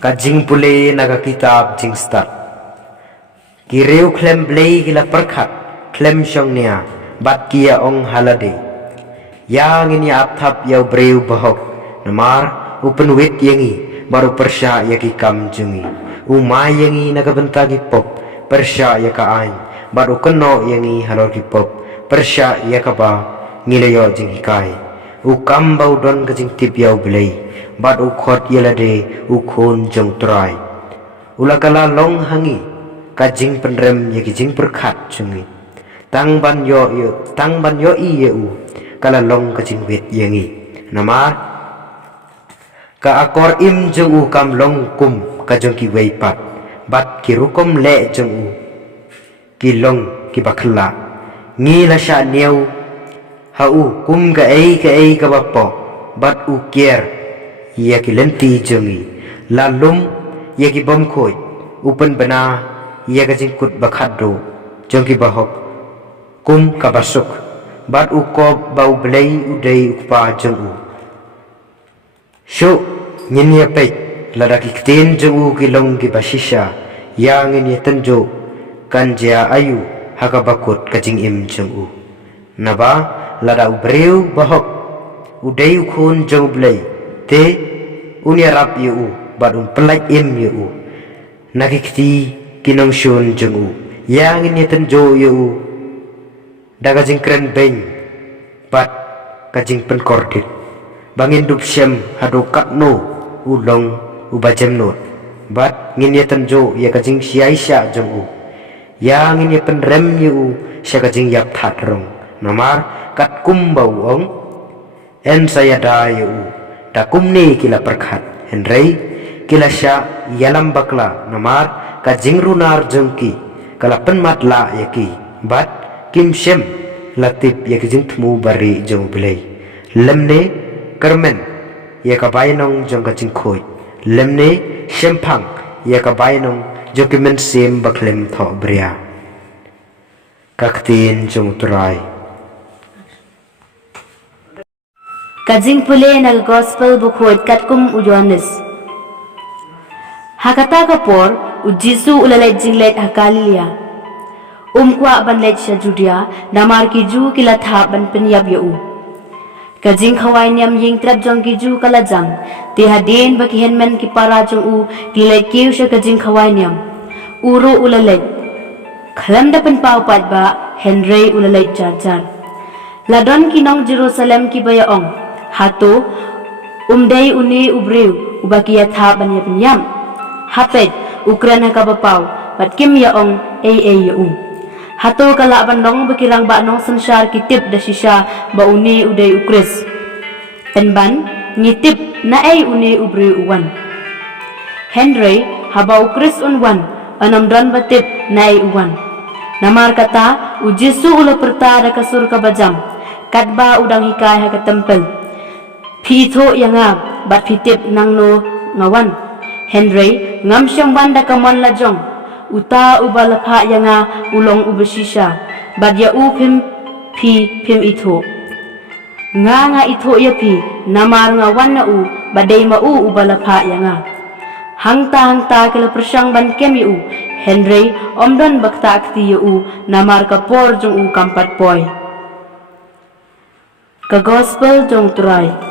Kajing pule naga kitab jing start. Kireu klem blei gila perkat klem syong nia bat kia ong halade. Yang ini apthap yau breu bahok namar upen wit yangi baru persya yaki kam jungi. Umay yangi naga bentagi pop persya yaka ain baru keno yangi halor ki pop persya yaka ba ngilayo jing hikai. Ukam bau don kajing tip yau blei bat ukhot yelade ukhon jong trai. Ulakala long hangi kajing penrem yaki jing perkat jungi. Tang ban yo i u kala long kajing wet yangi. Namar ka akor im jong u kam long kum kajong ki weipat bat ki rukom le jong u ki long ki bakla ngi la sha niau ha u kum ka ei ka bapo bat u kier ya ki lenti jongi lalum ya ki bom khoi upen bana ya ka jingkut bakhado jongki bahok kum ka basuk bat u kob bau blei udai ukpa jong u shu nyin ya pek ladaki kten jong u ki long ki basisha yang ini tenjo kanja ayu haka bakut kajing im jong u naba lada ubreu bahok udai ukhon jong blei te unia rap yu bat pelai im yu nakikti kinong shun jong u yang ini tenjo yu daga jing kren beng bat kajing penkordit bangin dup syem hado katno ulong ubajem not bat ngin tenjo ya kajing siaisha jong u yang ini penrem yu sya kajing yap that rong namar kat kumbau ong en saya da yu da kumni kila perkat henrei kila sya yalam bakla namar kajing runar jongki kala penmat la yaki bat kim shem latip yaki jing tmu bari jong blei lemne kermen yaka bainong jong kajing khoi lemne shempang yaka bainong jong kimen sem baklem tho bria kaktin jong turai. Kajing pule nag gospel bukhot katkum ujones. Hakata kapor ujisu ulalai jinglet hakalilia. Kwa banlet sya judia namar kiju kila thap ban penyab yu. Kajing khawai niam ying trap jong kiju kalajang. Tihaden baki henmen ki para jong u kilai kiu sya kajing khawai niam. Uru ulalai. Khalam dapan pau pat ba Henry ulalai jar. Ladon kinong Jerusalem ki bayaong. Hato umdai uni ubreu ubakia tha banya penyam hapet ukran hakabapau bat kim yaong ai hato kala bandong bakirang ba nong sanshar kitip da shisha ba uni udai ukris penban ngitip na ai uni ubreu uwan Henry haba ukris unwan anamdran batip na ai uwan namar kata ujisu ula perta da kasur kabajam katba udang hikai ha tempel Pito yanga bat pitip nang no ngawan Henry ngam syang banda kamon lajong uta ubalapha yanga ulong ubasisha bat ya upim pim ito nga ito ya pi namar ngawan na u badai ma ubalapha yanga hangta kala persyang ban kemi Henry omdon bakta akti u namar kapor jong kampat poy ka gospel jong turai